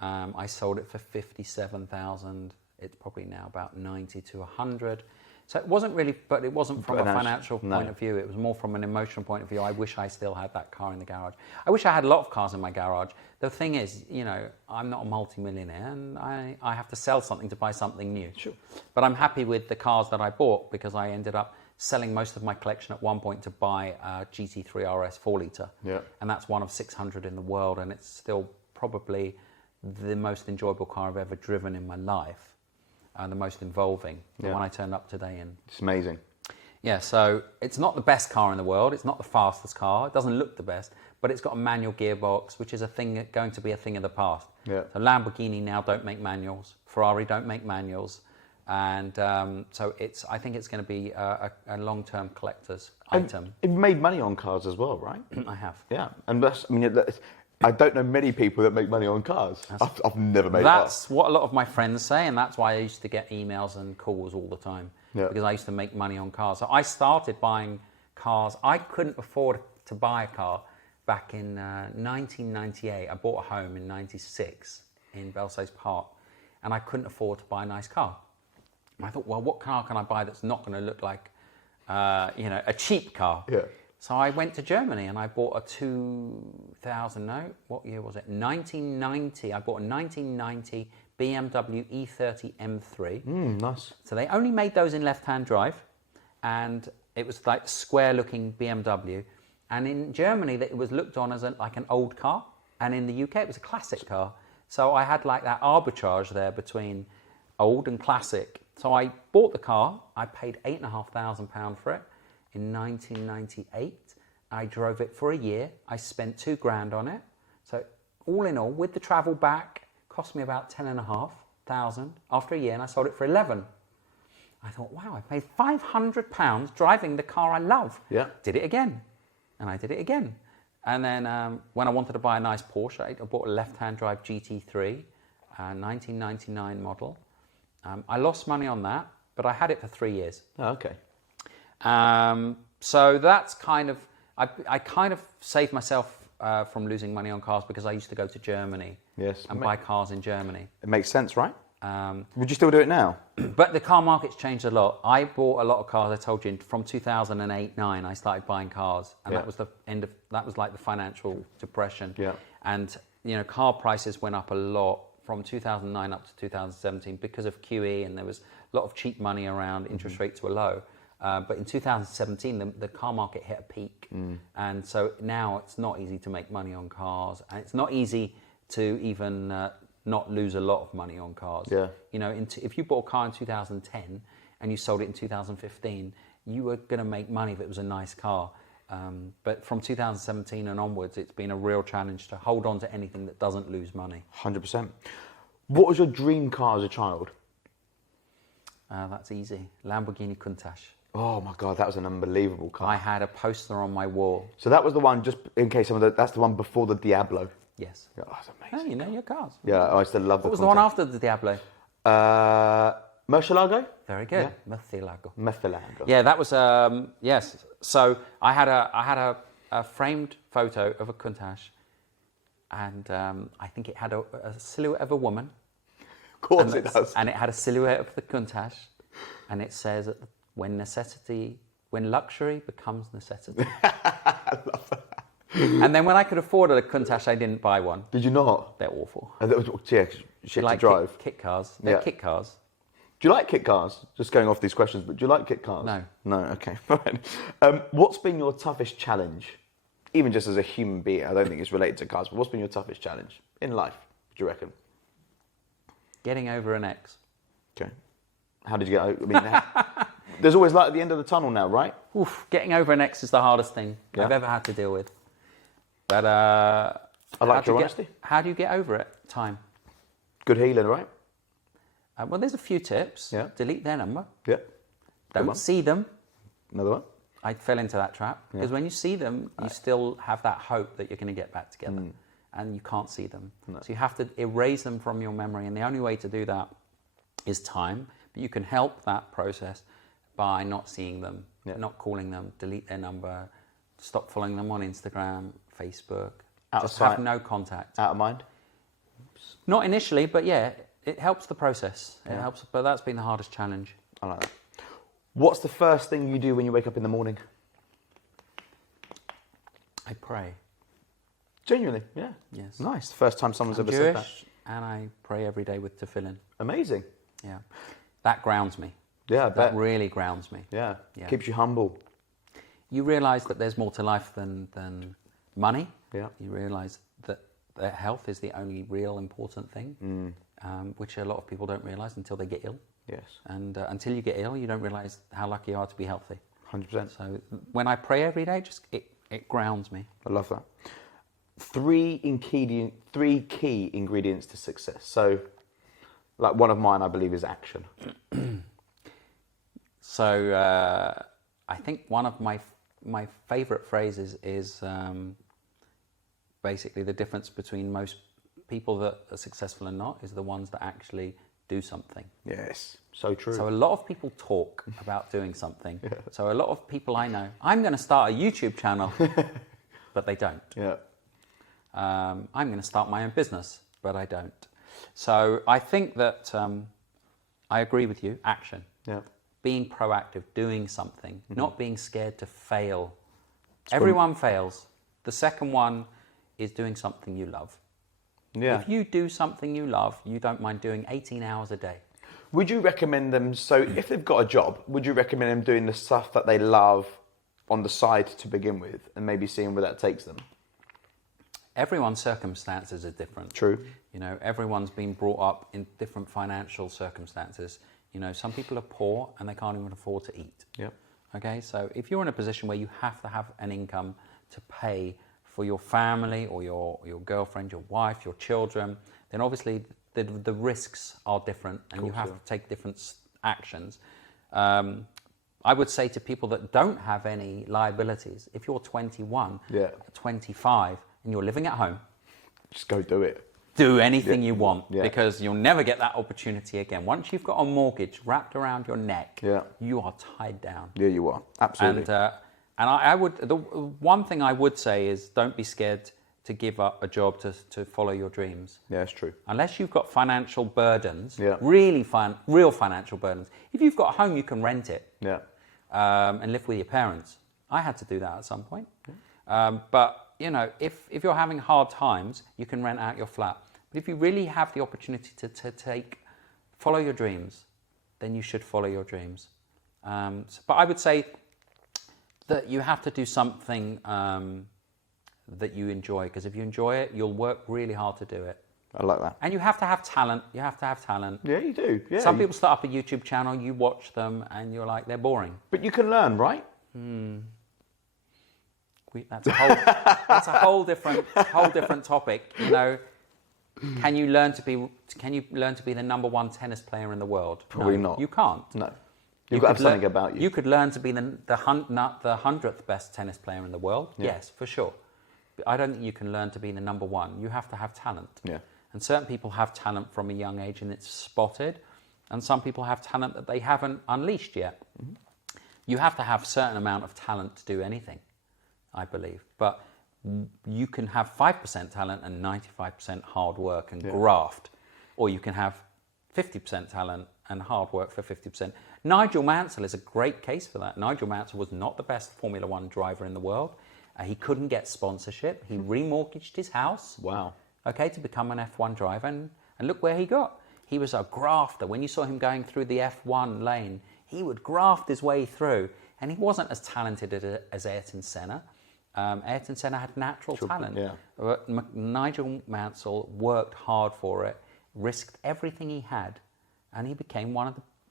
I sold it for 57,000. It's probably now about 90 to 100. So it wasn't really, but it wasn't from a financial point of view. It was more from an emotional point of view. I wish I still had that car in the garage. I wish I had a lot of cars in my garage. The thing is, I'm not a multi-millionaire and I have to sell something to buy something new. Sure. But I'm happy with the cars that I bought because I ended up selling most of my collection at one point to buy a GT3 RS 4 litre. Yeah. And that's one of 600 in the world. And it's still probably the most enjoyable car I've ever driven in my life. And the most involving, the one I turned up today in. It's amazing. Yeah, so it's not the best car in the world. It's not the fastest car. It doesn't look the best, but it's got a manual gearbox, which is going to be a thing of the past. Yeah. So Lamborghini now don't make manuals. Ferrari don't make manuals. And so I think it's going to be a long-term collector's item. You've made money on cars as well, right? I have. Yeah, and I don't know many people that make money on cars. I've never made that. That's what a lot of my friends say, and that's why I used to get emails and calls all the time. Yeah. Because I used to make money on cars. So I started buying cars. I couldn't afford to buy a car back in 1998. I bought a home in 96 in Belsize Park, and I couldn't afford to buy a nice car. And I thought, well, what car can I buy that's not going to look like, a cheap car? Yeah. So I went to Germany and I bought a 2000, no, what year was it? 1990. I bought a 1990 BMW E30 M3. Nice. So they only made those in left-hand drive, and it was like square-looking BMW. And in Germany, it was looked on as like an old car, and in the UK, it was a classic car. So I had like that arbitrage there between old and classic. So I bought the car. I paid £8,500 for it in 1998. I drove it for a year. I spent £2,000 on it. So all in all, with the travel back, cost me about £10,500 after a year, and I sold it for 11. I thought, wow, I paid £500 driving the car I love. Yeah. Did it again, and I did it again. And then when I wanted to buy a nice Porsche, I bought a left-hand drive GT3, 1999 model. I lost money on that, but I had it for 3 years. Oh, okay. So that's kind of, I kind of saved myself from losing money on cars because I used to go to Germany and buy cars in Germany. It makes sense, right? Would you still do it now? But the car market's changed a lot. I bought a lot of cars, I told you, from 2008-9, I started buying cars. And that was the end of, that was like the financial depression. Yeah. And, car prices went up a lot from 2009 up to 2017 because of QE, and there was a lot of cheap money around, interest rates were low. But in 2017, the car market hit a peak. And so now it's not easy to make money on cars, and it's not easy to even not lose a lot of money on cars. Yeah. If you bought a car in 2010 and you sold it in 2015, you were going to make money if it was a nice car. But from 2017 and onwards, it's been a real challenge to hold on to anything that doesn't lose money. 100%. What was your dream car as a child? That's easy. Lamborghini Countach. Oh my God, that was an unbelievable car. I had a poster on my wall. So that was the one, just in case that's the one before the Diablo. Yes. Yeah, that's amazing. Oh, you know your cars. Yeah, I still love the What was the one after the Diablo? Murcielago? Very good. Murcielago. Murcielago. Yeah, that was, yes. So I had a framed photo of a Countach, and I think it had a silhouette of a woman. Of course it does. And it had a silhouette of the Countach, and it says, when luxury becomes necessity. I love that. And then when I could afford a Countach, I didn't buy one. Did you not? They're awful. Shit to drive. Kit cars. They're kit cars. Do you like kit cars? Just going off these questions, but do you like kit cars? No. No, okay, fine. What's been your toughest challenge? Even just as a human being, I don't think it's related to cars, but what's been your toughest challenge in life, do you reckon? Getting over an ex. Okay. How did you get over? I mean, there's always light at the end of the tunnel now, right? Oof, getting over an ex is the hardest thing I've ever had to deal with. But I like your honesty. How do you get over it? Time. Good healing, right? Well, there's a few tips. Yeah. Delete their number. Yeah. Don't see them. Another one. I fell into that trap because when you see them, you still have that hope that you're going to get back together, and you can't see them. No. So you have to erase them from your memory, and the only way to do that is time. But you can help that process by not seeing them, not calling them, delete their number, stop following them on Instagram, Facebook. Just have no contact. Out of mind? Not initially, but yeah, it helps the process. It helps, but that's been the hardest challenge. I like that. What's the first thing you do when you wake up in the morning? I pray. Genuinely, yeah. Yes. Nice. First time someone's I'm ever Jewish, said that. and I pray every day with tefillin. Amazing. Yeah. That grounds me. Yeah, I bet. That really grounds me. Yeah. Keeps you humble. You realise that there's more to life than money. Yeah. You realise that health is the only real important thing, which a lot of people don't realise until they get ill. Yes. And until you get ill, you don't realise how lucky you are to be healthy. 100%. So when I pray every day, it grounds me. I love that. Three key ingredients to success. So, like one of mine, I believe, is action. So I think one of my favourite phrases is basically the difference between most people that are successful and not is the ones that actually do something. Yes, so true. So a lot of people talk about doing something. So a lot of people I know, I'm going to start a YouTube channel. but they don't. Yeah. I'm going to start my own business, but I don't. So I think that I agree with you. Action. Yeah. Being proactive, doing something, not being scared to fail. Everyone fails. The second one is doing something you love. Yeah. If you do something you love, you don't mind doing 18 hours a day. Would you recommend them, so if they've got a job, would you recommend them doing the stuff that they love on the side to begin with and maybe seeing where that takes them? Everyone's circumstances are different. True. You know, everyone's been brought up in different financial circumstances. You know, some people are poor and they can't even afford to eat. Yep. Okay, so if you're in a position where you have to have an income to pay for your family or your girlfriend, your wife, your children, then obviously the risks are different and you have to take different actions. I would say to people that don't have any liabilities, if you're 21, 25, and you're living at home, just go do it. Do anything you want because you'll never get that opportunity again. Once you've got a mortgage wrapped around your neck, you are tied down. Yeah, you are. Absolutely. And I would, the one thing I would say is don't be scared to give up a job to follow your dreams. Yeah, it's true. Unless you've got financial burdens, real financial burdens. If you've got a home, you can rent it and live with your parents. I had to do that at some point. But, you know, if you're having hard times, you can rent out your flat. But if you really have the opportunity to follow your dreams, then you should follow your dreams. But I would say that you have to do something that you enjoy, because if you enjoy it, you'll work really hard to do it. I like that. And you have to have talent. You have to have talent. Yeah, you do. Yeah. Some people start up a YouTube channel, you watch them, and you're like, they're boring. But you can learn, right? That's a whole different topic. You know, can you learn to be the number one tennis player in the world? Probably not. You can't. No. You've got to have something about you. You could learn to be the 100th best tennis player in the world. Yeah. Yes, for sure. But I don't think you can learn to be the number one. You have to have talent. Yeah. And certain people have talent from a young age and it's spotted. And some people have talent that they haven't unleashed yet. Mm-hmm. You have to have a certain amount of talent to do anything, I believe. But you can have 5% talent and 95% hard work and graft. Or you can have 50% talent and hard work for 50%. Nigel Mansell is a great case for that. Nigel Mansell was not the best Formula One driver in the world. He couldn't get sponsorship. He remortgaged his house. Wow. Okay, to become an F1 driver. And look where he got. He was a grafter. When you saw him going through the F1 lane, he would graft his way through. And he wasn't as talented as Ayrton Senna. Ayrton Senna had natural talent. Yeah. Nigel Mansell worked hard for it, risked everything he had, and he became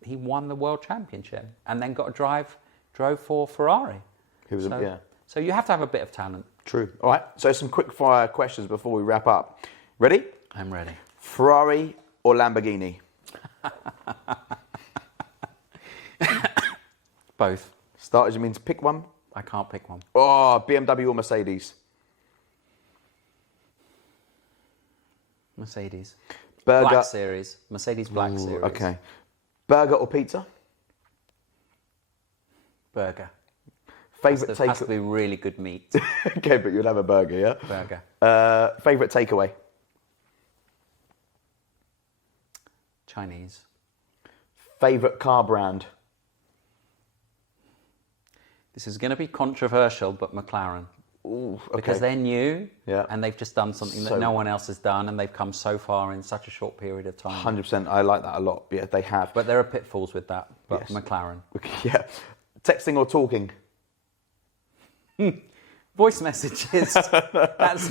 he won the world championship, and then drove for Ferrari. So you have to have a bit of talent. True. All right. So some quick fire questions before we wrap up. Ready? I'm ready. Ferrari or Lamborghini? Both. Starters, you mean to pick one? I can't pick one. Oh, BMW or Mercedes? Mercedes. Burger. Black Series. Mercedes Black Series. Okay. Burger or pizza? Burger. Favorite has to be really good meat. Okay, but you'll have a burger, yeah? Burger. Favorite takeaway? Chinese. Favorite car brand? This is going to be controversial, but McLaren. Ooh, okay. Because they're new, and they've just done something that no one else has done, and they've come so far in such a short period of time. 100%. I like that a lot. Yeah, they have. But there are pitfalls with that. But yes. McLaren. Yeah. Texting or talking? Voice messages. That's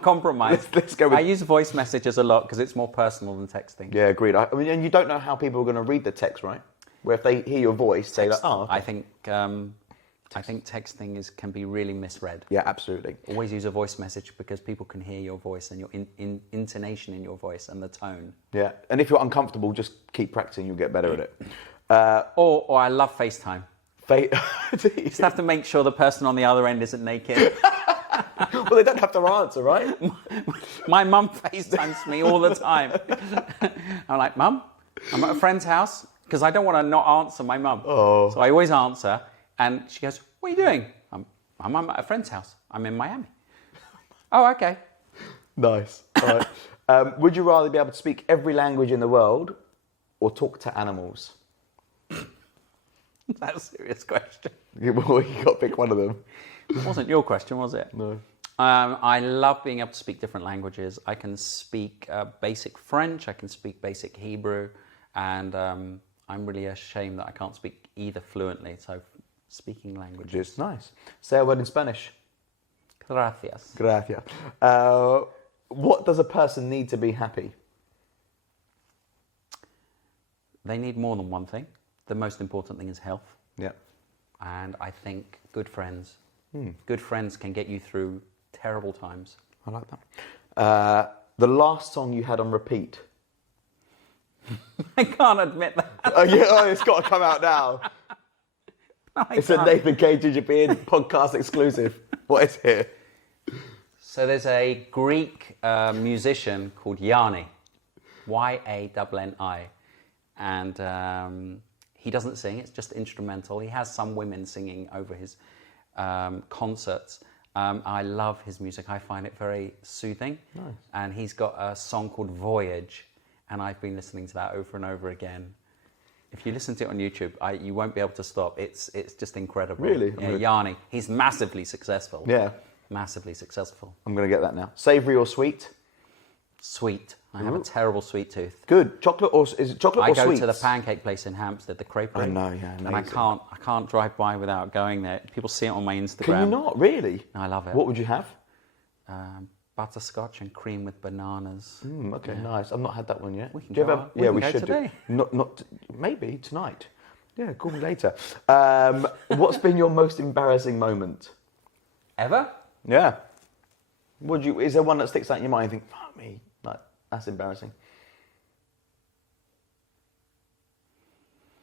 compromise. Let's go with... I use voice messages a lot because it's more personal than texting. Yeah, agreed. I mean, and you don't know how people are going to read the text, right? Where if they hear your voice, they like, oh. Okay. I think texting can be really misread. Yeah, absolutely. Always use a voice message because people can hear your voice and your intonation in your voice and the tone. Yeah, and if you're uncomfortable, just keep practicing. You'll get better at it. Or I love FaceTime. You just have to make sure the person on the other end isn't naked. Well, they don't have to answer, right? My mum FaceTimes me all the time. I'm like, Mum, I'm at a friend's house because I don't want to not answer my mum. Oh. So I always answer. And she goes, what are you doing? I'm at a friend's house. I'm in Miami. Oh, okay. Nice. All right. Would you rather be able to speak every language in the world or talk to animals? That's a serious question. Well, you got to pick one of them. It wasn't your question, was it? No. I love being able to speak different languages. I can speak basic French, I can speak basic Hebrew, and I'm really ashamed that I can't speak either fluently, so speaking languages. Just nice. Say a word in Spanish. Gracias. Gracias. What does a person need to be happy? They need more than one thing. The most important thing is health. Yeah. And I think good friends. Good friends can get you through terrible times. I like that. The last song you had on repeat. I can't admit that. It's got to come out now. No, It's a Nathan Cage European podcast exclusive. What is it? So there's a Greek musician called Yanni, Yanni, and he doesn't sing. It's just instrumental. He has some women singing over his concerts. I love his music. I find it very soothing. Nice. And he's got a song called Voyage, and I've been listening to that over and over again. If you listen to it on YouTube, you won't be able to stop. It's just incredible. Really? Yeah, Yanni. He's massively successful. Yeah. Massively successful. I'm going to get that now. Savoury or sweet? Sweet. I have a terrible sweet tooth. Good. Chocolate or is it chocolate I or go sweets? to the pancake place in Hampstead, the Creperie. I know, yeah, And I amazing. can't drive by without going there. People see it on my Instagram. Can you not? Really? I love it. What would you have? Butterscotch and cream with bananas. Okay, nice. I've not had that one yet. We can Do you go ever- out. We Yeah, can we go should today. do. Not maybe tonight. Yeah, call me later. What's been your most embarrassing moment? Ever? Yeah. Is there one that sticks out in your mind? You think, fuck me, like that's embarrassing.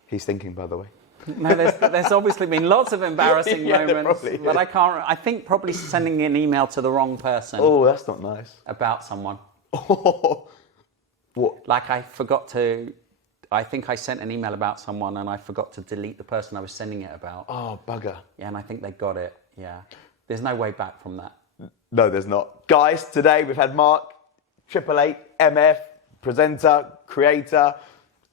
He's thinking, by the way. No, there's obviously been lots of embarrassing Yeah, there moments, probably but is. I can't. I think probably sending an email to the wrong person Oh, that's not nice. about someone. What? Like I forgot to. I think I sent an email about someone and I forgot to delete the person I was sending it about. Oh, bugger. Yeah, and I think they got it. Yeah, there's no way back from that. No, there's not. Guys, today we've had Mark, 888, MF, presenter, creator,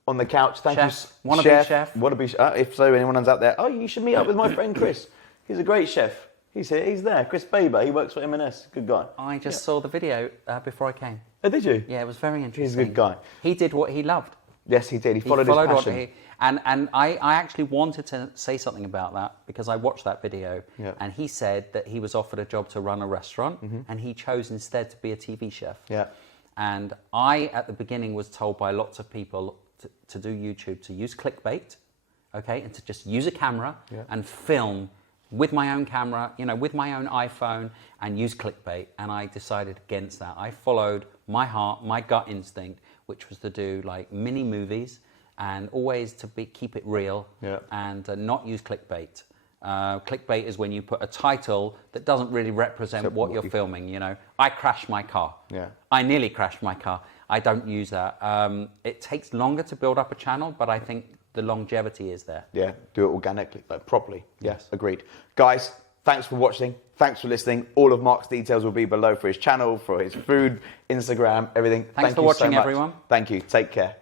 on the couch. Thank Chef. you, Wannabe chef. Wannabe. If so, anyone's out there, you should meet up with my friend Chris. He's a great chef. He's here. He's there. Chris Baber. He works for M&S. Good guy. I just saw the video before I came. Oh, did you? Yeah, it was very interesting. He's a good guy. He did what he loved. Yes, he did. He followed his passion. And I actually wanted to say something about that because I watched that video. Yeah. And he said that he was offered a job to run a restaurant and he chose instead to be a TV chef. Yeah. And I, at the beginning, was told by lots of people to do YouTube, to use clickbait, okay, and to just use a camera and film with my own camera, with my own iPhone and use clickbait. And I decided against that. I followed my heart, my gut instinct, which was to do like mini movies and always keep it real and not use clickbait. Clickbait is when you put a title that doesn't really represent what you're filming. I crashed my car. Yeah. I nearly crashed my car. I don't use that. It takes longer to build up a channel, but I think the longevity is there. Yeah, do it organically, like properly. Yes, agreed. Guys, thanks for watching. Thanks for listening. All of Mark's details will be below for his channel, for his food, Instagram, everything. Thanks for you so watching, much. everyone. Thank you. Take care.